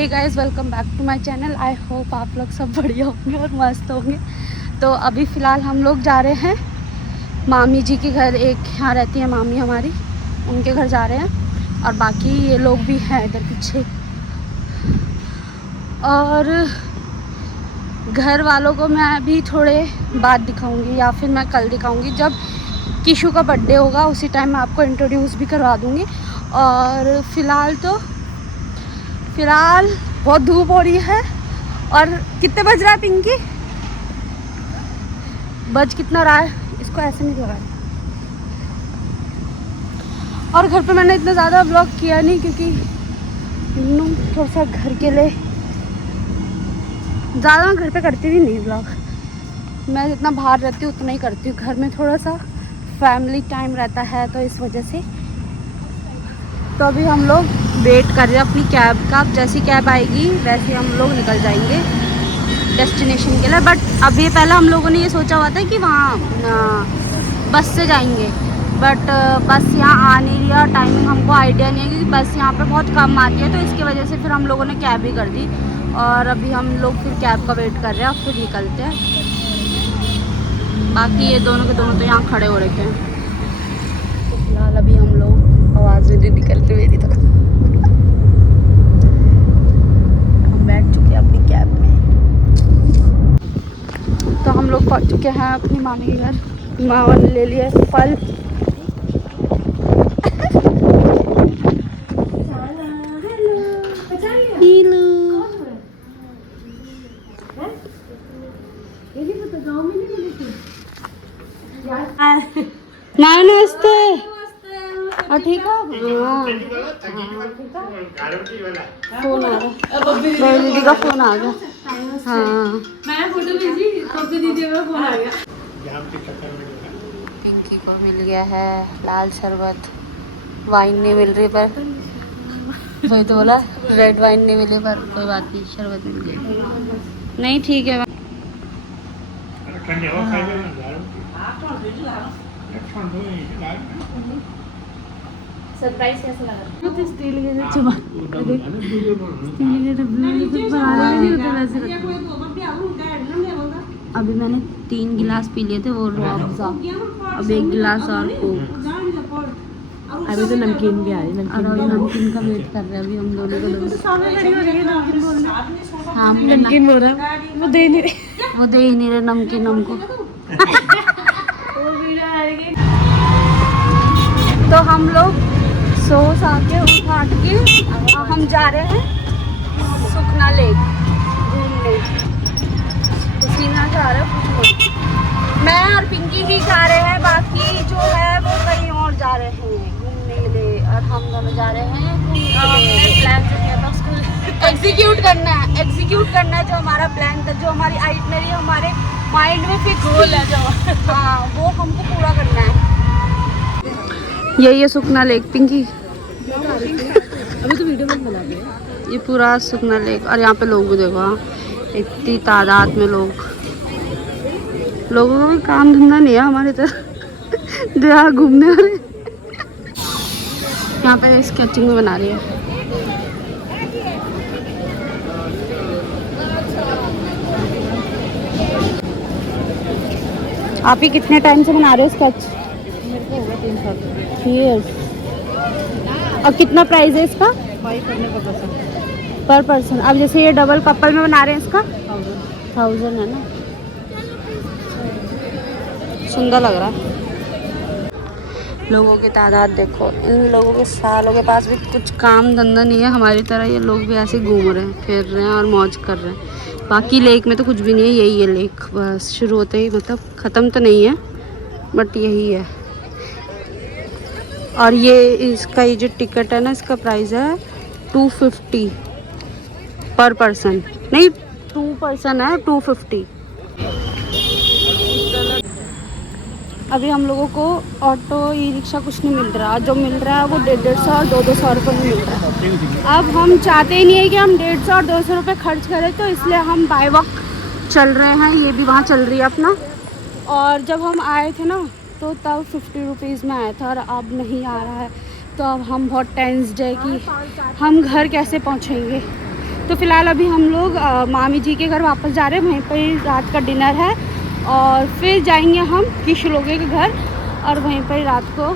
Hey guys, welcome back to my channel. I hope आप लोग सब बढ़िया होंगे और मस्त होंगे। तो अभी फ़िलहाल हम लोग जा रहे हैं मामी जी के घर। एक यहाँ रहती है मामी हमारी, उनके घर जा रहे हैं और बाकी ये लोग भी हैं इधर पीछे। और घर वालों को मैं अभी थोड़े बाद दिखाऊंगी या फिर मैं कल दिखाऊंगी, जब किशु का बर्थडे होगा उसी टाइम मैं आपको इंट्रोड्यूस भी करवा दूँगी। और फ़िलहाल बहुत धूप हो रही है। और कितने बज रहा है पिंकी? बज कितना रहा है? इसको ऐसे नहीं लगाया। और घर पे मैंने इतना ज़्यादा व्लॉग किया नहीं क्योंकि थोड़ा सा घर के लिए ज़्यादा मैं घर पे करती भी नहीं व्लॉग। मैं जितना बाहर रहती हूँ उतना ही करती हूँ। घर में थोड़ा सा फैमिली टाइम रहता है तो इस वजह से। तो अभी हम लोग वेट कर रहे हैं अपनी कैब का। जैसी कैब आएगी वैसे हम लोग निकल जाएंगे डेस्टिनेशन के लिए। बट अभी पहले हम लोगों ने ये सोचा हुआ था कि वहाँ बस से जाएंगे, बट बस यहाँ आ नहीं रही है। टाइमिंग हमको आइडिया नहीं है क्योंकि बस यहाँ पे बहुत कम आती है, तो इसकी वजह से फिर हम लोगों ने कैब ही कर दी। और अभी हम लोग फिर कैब का वेट कर रहे हैं और फिर निकलते हैं। बाकी ये दोनों के दोनों तो यहाँ खड़े हो रखे हैं। तो फिलहाल अभी हम लोग आवाज़ में निकलते मेरी तरफ हम बैठ चुके हैं अपनी कैब में। तो हम लोग पहुँच चुके हैं अपनी मामी के घर। मामा ने ले लिए फल। नमस्ते। और ठीक हो? फोन आ रहा, मेरी दीदी का फोन आ गया। हाँ, मैं फोटो भेजी तो दीदी का फोन आ गया। पिंकी को मिल गया है लाल शरबत। वाइन नहीं मिल रही पर वही तो बोला, रेड वाइन नहीं मिली पर कोई बात नहीं, शरबत मिल गया। नहीं ठीक है। सरप्राइज कैसा लगा? स्टील के जो चुमा स्टील के डब्बे में कुछ बनाने नहीं होता वैसे। अभी मैंने 3 गिलास पी लिए थे वो रूह अफ़ज़ा। अब 1 गिलास और कोक। अभी तो नमकीन भी आ रही है। नमकीन का वेट कर रहे हैं अभी हम दोनों को। हाँ, नमकीन बोल रहा है, वो दे नहीं रही। वो दे ही नहीं रहे नमकीन हमको। तो हम लोग सो के उठा के हम जा रहे हैं सुखना लेक घूमने। सीना जा रहे हैं, मैं और पिंकी भी जा रहे हैं, बाकी जो है वो कहीं और जा रहे हैं घूमने के लिए। और हम दोनों जा रहे हैं प्लान जो किया था उसको एग्जीक्यूट करना है जो हमारा प्लान था, जो हमारी आइटनरी हमारे माइंड में फिक्स गोल है जो हाँ वो हमको पूरा करना है। यही है सुखना लेक। पिंकी अभी तो वीडियो में बना रहे हैं। ये पूरा सुखना लेक। और यहाँ पे लोग भी देखो, हाँ इतनी तादाद में लोगों को काम धंधा नहीं है हमारे तरह जो यहाँ घूमने वाले। यहाँ पे स्केचिंग में बना रही है। आप ही कितने टाइम से बना रहे हो स्केच? मेरे को होगा 3 साल। यस। और कितना प्राइस है इसका? 5 करने का पर्सन पर पर्सन। अब जैसे ये डबल कपल में बना रहे हैं इसका 1000 है ना। सुंदर लग रहा है। लोगों की तादाद देखो। इन लोगों के सालों के पास भी कुछ काम धंधा नहीं है हमारी तरह। ये लोग भी ऐसे घूम रहे हैं, फिर रहे हैं और मौज कर रहे हैं। बाकी लेक में तो कुछ भी नहीं है, यही है लेक बस। शुरू होते ही मतलब ख़त्म तो नहीं है बट यही है। और ये इसका ये जो टिकट है ना, इसका प्राइस है 250 पर पर्सन। नहीं 2 पर्सन है 250। अभी हम लोगों को ऑटो ई रिक्शा कुछ नहीं मिल रहा। जो मिल रहा है वो 150 और 200 रुपये में मिल रहा है। अब हम चाहते ही नहीं है कि हम 150 और 200 रुपये खर्च करें, तो इसलिए हम बाय वॉक चल रहे हैं। ये भी वहाँ चल रही है अपना। और जब हम आए थे ना तो तब 50 रुपीज़ में आया था और अब नहीं आ रहा है। तो अब हम बहुत टेंस्ड है कि हम घर कैसे पहुँचेंगे। तो फिलहाल अभी हम लोग मामी जी के घर वापस जा रहे हैं, वहीं पर ही रात का डिनर है और फिर जाएंगे हम किशलोगे के घर और वहीं पर ही रात को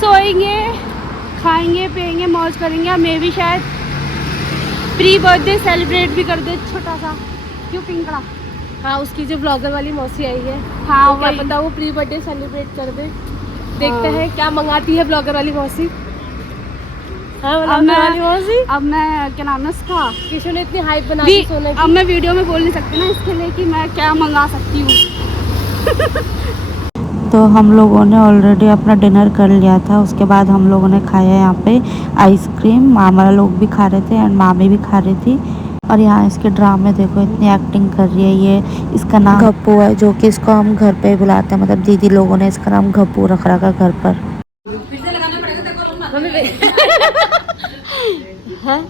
सोएंगे, खाएंगे पिएंगे, मौज करेंगे। मैं भी शायद प्री बर्थडे सेलिब्रेट भी कर दे छोटा सा। क्यों पिंकड़ा? हाँ, उसकी जो ब्लॉगर वाली मौसी आई है, हाँ तो क्या वही। पता वो प्री बर्थडे सेलिब्रेट कर दे। देखते हाँ। हैं क्या मंगाती है ब्लॉगर वाली मौसी। हाँ, अब ब्लॉगर वाली मौसी। मैं क्या नाम है उसका, किशोर ने इतनी हाइप बना दी सोने अब की। मैं वीडियो में बोल नहीं सकती ना, इसके लिए कि मैं क्या मंगा सकती हूँ। तो हम लोगों ने ऑलरेडी अपना डिनर कर लिया था। उसके बाद हम लोगों ने खाया यहाँ पे आइसक्रीम। मामा लोग भी खा रहे थे एंड मामी भी खा रही थी। और यहाँ इसके ड्रामे देखो, इतनी एक्टिंग कर रही है। ये इसका नाम गप्पू है, जो कि इसको हम घर पे बुलाते हैं, मतलब दीदी लोगों ने इसका नाम गप्पू रख रखा घर पर। हाँ?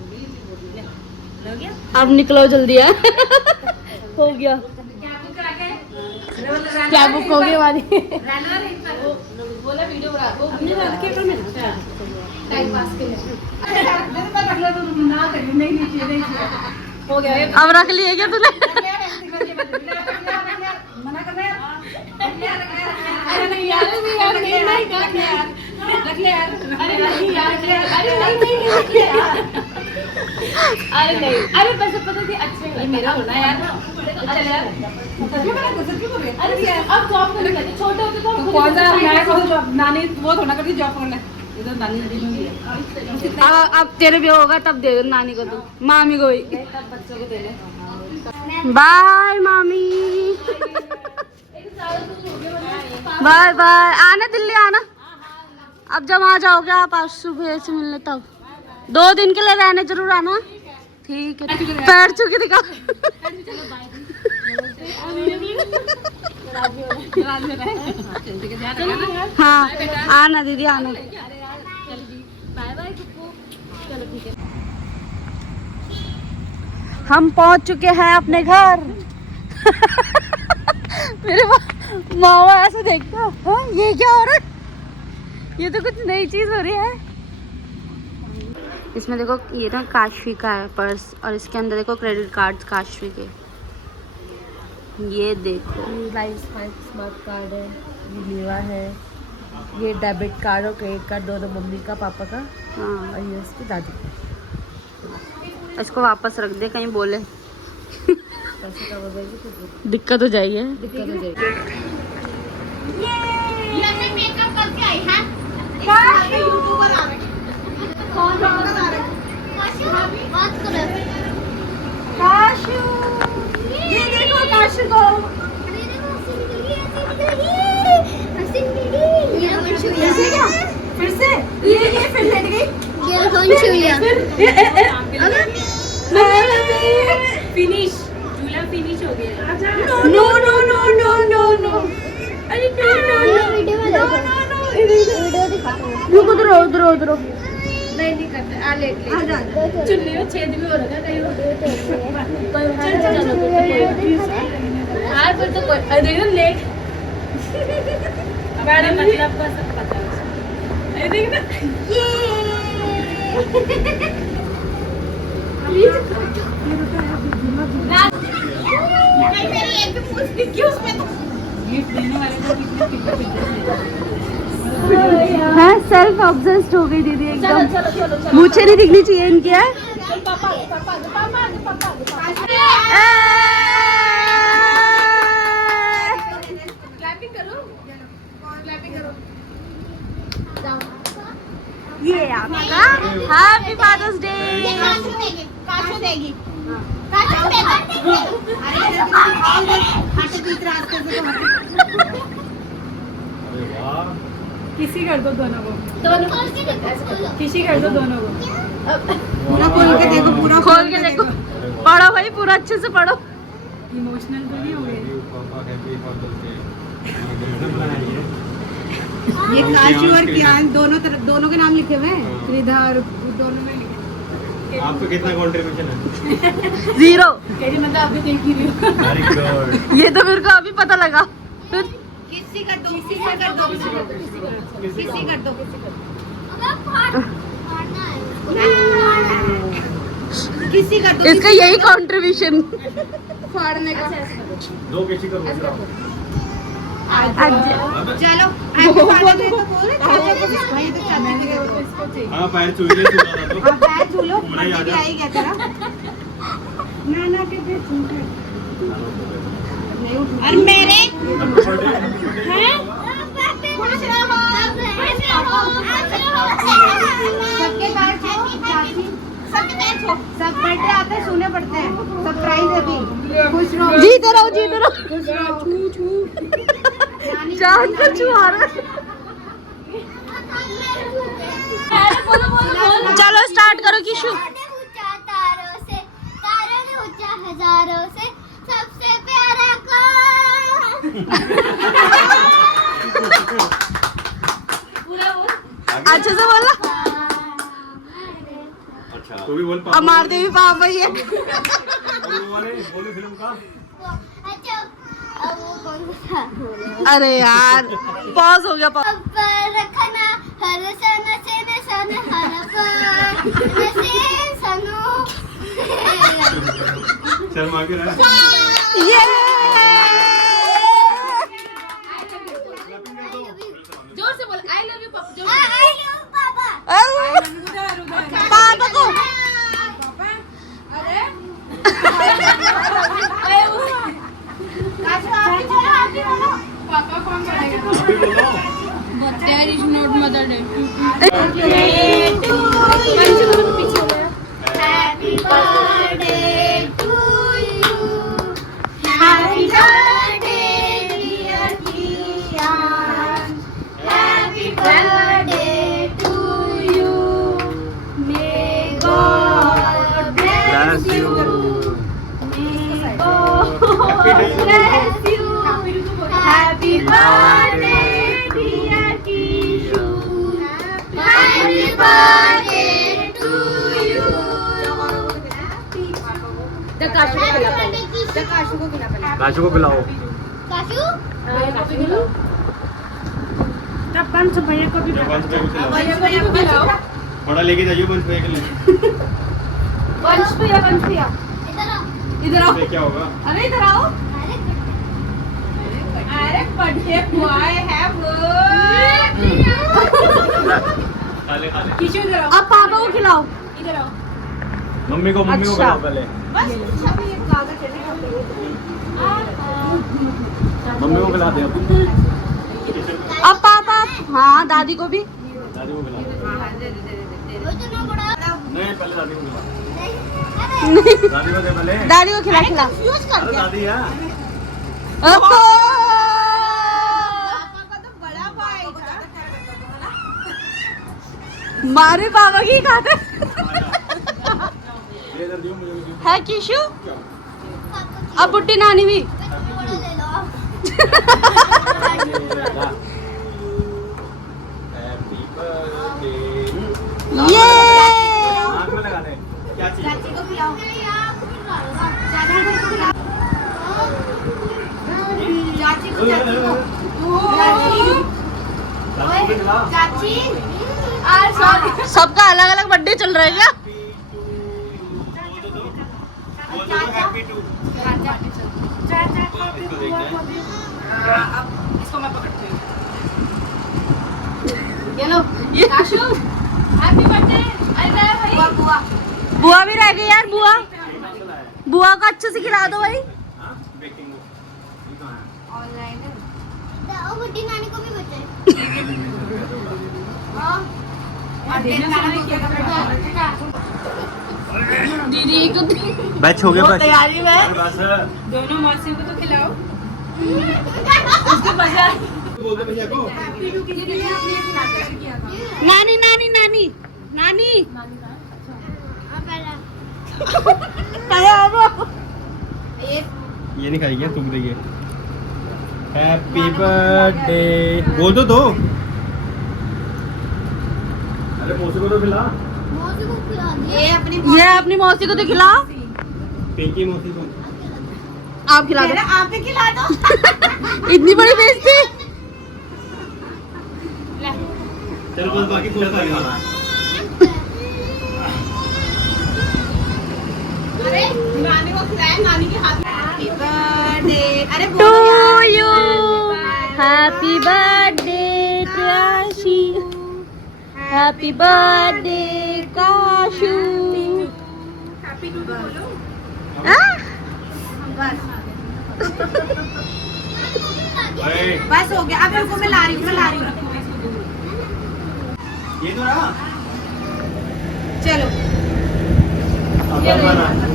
अब निकलो जल्दी है। हो गया क्या बुक हो गई हमारी। हो गया। अब रख लिए क्या तूने? अरे नहीं यार, अरे बस पता थी अच्छे मेरा होना यार। चल यार, अरे अब जॉब करने लगे, छोटे होते तो हम कौन सा मैं कौन जॉब नानी वो थोड़ा करती जॉब करना इधर नानी दी नहीं है। अब तेरे भी होगा तब दे दो नानी को, तो मामी को भी। तब बच्चों को देने। बाय मामी। Bye bye. आना दिल्ली आना, अब जब आ जाओगे आप आज सुबह से मिलने, तब 2 दिन के लिए रहने जरूर आना। ठीक है, पैर छू के दिखा। हाँ आना दीदी आना। हम पहुंच चुके हैं अपने घर। मेरे मामा ऐसे देखता, हाँ ये क्या हो रहा है? ये तो कुछ नई चीज हो रही है। इसमें देखो ये ना काशवी का है पर्स, और इसके अंदर देखो क्रेडिट कार्ड काशवी के। ये देखो लाइफ स्मार्ट कार्ड है, ये मेवा है, ये डेबिट कार्ड और क्रेडिट कार्ड दोनों, मम्मी का पापा का, हाँ, और ये उसकी दादी का। इसको वापस रख दे, कहीं बोले पैसे कम हो जाएगी तो दिक्कत हो जाएगी। दिक्कत हो जाएगी। काशू, ये देखो काशू को। फिर से ये फिर लेट गई। फिनिश झूला फिनिश हो गया। No no no no no no, अरे नो नो नो, रुको उधरो उधरो उधरो। नहीं करते आ लेट चुन्नी में छेद भी हो रखा है कहीं। यार फिर तो कोई अरे देखो लेट मैडम मतलब का सब पता है। अरे देखो गिफ्ट देने वाले को कितने हाँ सेल्फ ऑब्सेस्ड हो गई दीदी एकदम। चलो चलो चलो मुझे नहीं दिखनी चाहिए इनकी है। पापा क्लैपिंग करो, क्लैपिंग करो। ये आपका हैप्पी फादर्स डे। किसी कर दो दोनों को, दोनों किसी कर दो दोनों को। पूरा खोल के देखो, पूरा खोल के देखो। पढ़ो भाई, पूरा अच्छे से पढ़ो। इमोशनल तो नहीं हो गए। ये काशू और कियान दोनों के नाम लिखे हुए हैं, श्रीधर दोनों में लिखे। आपका कितना कंट्रीब्यूशन है? 0। कह रही मतलब अभी देख ही रही हूँ। Very good. ये तो मेरे को अभी पता लगा। किसी कर दो, किसी कर दो, किसी कर दो। किसी का इसका यही कंट्रीब्यूशन। फाड़ने का। दो किसी का बोल रहा हूँ। चलो ऐसे फाड़ने तो बोल चाचा को भाई तो चाचा को हाँ पैर छूले छूला था तो अब पैर झूलो नहीं आ जा। आई गया तेरा नाना के पैर छूटे और मेरे हैं सबके पैर छू चाची सबके पैर छू सब बर्थडे आते हैं छूने पड़ते हैं सरप्राइज है भी खुश रहो जीते रहो जीते रहो। खुश रहो छू छू जान को छुआ रहा। चलो स्टार्ट करो किशु। तारों से तारों ने ऊंचा हजारों से सबसे प्यारा अच्छे से बोला। अच्छा तू भी बोल अमार देवी पापा ही है। बोली फिल्म का अच्छा अब वो कौन सा अरे यार पॉज हो गया। पर रखना हर सन से न सन हर पर से सनो शर्मा के रहा ये जोर से बोल आई लव यू पापा। जोर आई लव पापा पापा को पापा कौन करेगा? अभी बोलो there is not mother day. Happy birthday to you happy birthday dear Kiaan happy birthday to you may God bless you may God bless you happy birthday dear Kishore happy birthday to you Kashu को खिला पहले cashew को खिला पहले cashew को खिलाओ cashew तब बंस भैया को भी जो वंश भाई को खिलाओ भैया को खिलाओ थोड़ा लेके जाइए वंश भाई के लिए वंश भैया इधर आओ इधर आओ इससे क्या होगा अरे इधर आओ अरे बर्थडे बॉय है वो खाले खाले किशु इधर आओ अब पापा को खिलाओ। इधर आओ मम्मी को अच्छा। खिलाओ पहले बस सभी एक कागज चले मम्मी को खिला दे अब पापा हाँ दादी को भी। दादी को खिला दे वो तो ना बड़ा नहीं पहले दादी को खिला नहीं दादी को दे पहले दादी को खिला खिला। अरे दादी है अब्बा। बड़ा भाई मारे पापा की खाते ले इधर दियो मुझे भी दियो है किशु। अब बुट्टी नानी भी। बड़ा ले लो हैप्पी बर्थडे ये आंख में लगा दे क्या चीज चाची को खिलाओ चाची को खिलाओ चाची को चाची को खिला चाची सबका अलग अलग बर्थडे चल रहा है क्या? हैप्पी टू इसको देखना है अब इसको मैं पकड़ती हूँ ये लो काशू हैप्पी बर्थडे। अरे भाई बुआ बुआ भी रह गई यार। बुआ बुआ को अच्छे से खिला दो भाई। हां बेकिंग ये कहां है ऑनलाइन है वो बुड्ढी नानी को भी बचाए दीदी को बैच हो गया बैच तैयारी में। बस दोनों मौसी को तो खिलाओ बोल दे भैया को नानी नानी नानी नानी ये नहीं खाएगी तुम देखिए हैप्पी बर्थडे बोल दो अरे मौसी को तो खिला मौसी को खिला दे ये अपनी ये अपनी मौसी को तो खिलाओ। पिंकी मौसी को आप खिला दो। आप भी खिला दो इतनी बड़ी बेइज्जती। चल बस बाकी फूल खा लेना हैप्पी बर्थडे अरे to you happy birthday Kashi happy birthday Kashu बस हो गया अब रुको मैं ला रही हूँ ये तो रहा चलो अब बना